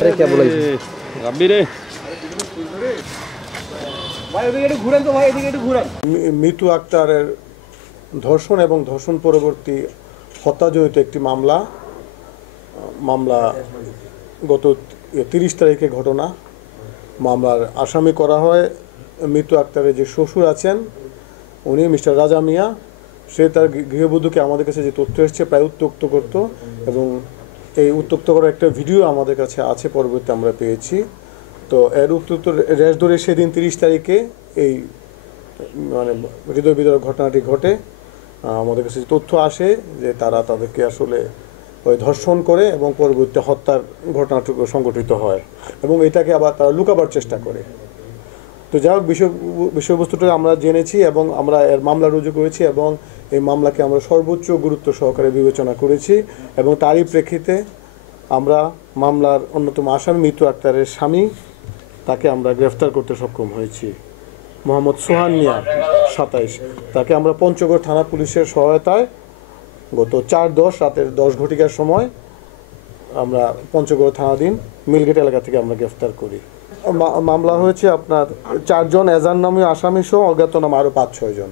अरे क्या बोला রাব্বি রে ভাই এদিকে একটু ঘুরেন তো ভাই এদিকে একটু ঘুরেন মিতু আক্তারের ধর্ষণ এবং ধর্ষণ পরবর্তী হত্যাজনিত একটি মামলা গত 30 তারিখে ঘটনা। মামলার আসামি করা হয় মিতু আক্তারের যে শ্বশুর আছেন উনি মিস্টার রাজা মিয়া। সে তার গৃহবধূকে আমাদের কাছে যে তথ্য এসেছে প্রায় উত্ত্যক্ত করত এবং এই উত্ত্যক্ত করার একটা ভিডিও আমাদের কাছে আছে, পরবর্তীতে আমরা পেয়েছি। তো এর উত্ত্যক্ত রেশ ধরে সেদিন 30 তারিখে এই মানে হৃদয় বিদারক ঘটনাটি ঘটে। আমাদের কাছে তথ্য আসে যে তারা তাদেরকে আসলে ওই ধর্ষণ করে এবং পরবর্তীতে হত্যার ঘটনাটুকু সংঘটিত হয় এবং এটাকে আবার তারা লুকাবার চেষ্টা করে। তো যাই হোক বিষয়বস্তুটা আমরা জেনেছি এবং আমরা এর মামলা রুজু করেছি এবং এই মামলাকে আমরা সর্বোচ্চ গুরুত্ব সহকারে বিবেচনা করেছি এবং তারই প্রেক্ষিতে আমরা মামলার অন্যতম আসামি মিতু আক্তারের স্বামী তাকে আমরা গ্রেফতার করতে সক্ষম হয়েছি। মোহাম্মদ সোহান মিয়া 27, তাকে আমরা পঞ্চগড় থানা পুলিশের সহায়তায় গত 4/10 রাতের 10 ঘটিকার সময় আমরা পঞ্চগড় থানাধীন মিলগেট এলাকা থেকে আমরা গ্রেফতার করি। মামলা হয়েছে আপনার 4 জন এজার নামী আসামি সহ অজ্ঞাতনামা আরও 5-6 জন।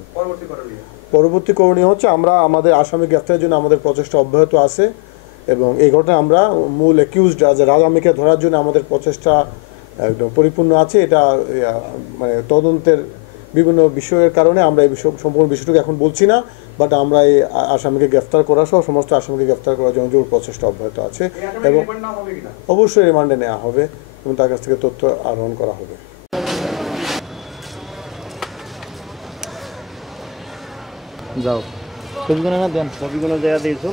পরবর্তী করণীয় হচ্ছে আমরা আমাদের আসামি গ্রেফতারের জন্য আমাদের প্রচেষ্টা অব্যাহত আছে এবং এই ঘটনায় আমরা মূল অ্যাকিউজড রাজামিকে ধরার জন্য আমাদের প্রচেষ্টা একদম পরিপূর্ণ আছে। এটা মানে তদন্তের বিভিন্ন বিষয়ের কারণে আমরা এই সম্পূর্ণ বিষয়টুকু এখন বলছি না, বাট আমরা এই আসামিকে গ্রেফতার করা সহ সমস্ত আসামিকে গ্রেফতার করার জন্য জোর প্রচেষ্টা অব্যাহত আছে এবং অবশ্যই রিমান্ডে নেওয়া হবে এবং তার কাছ থেকে তথ্য আহরণ করা হবে। যাও ছবিগুলো না দেন, ছবিগুলো দেয়া দিয়েছো।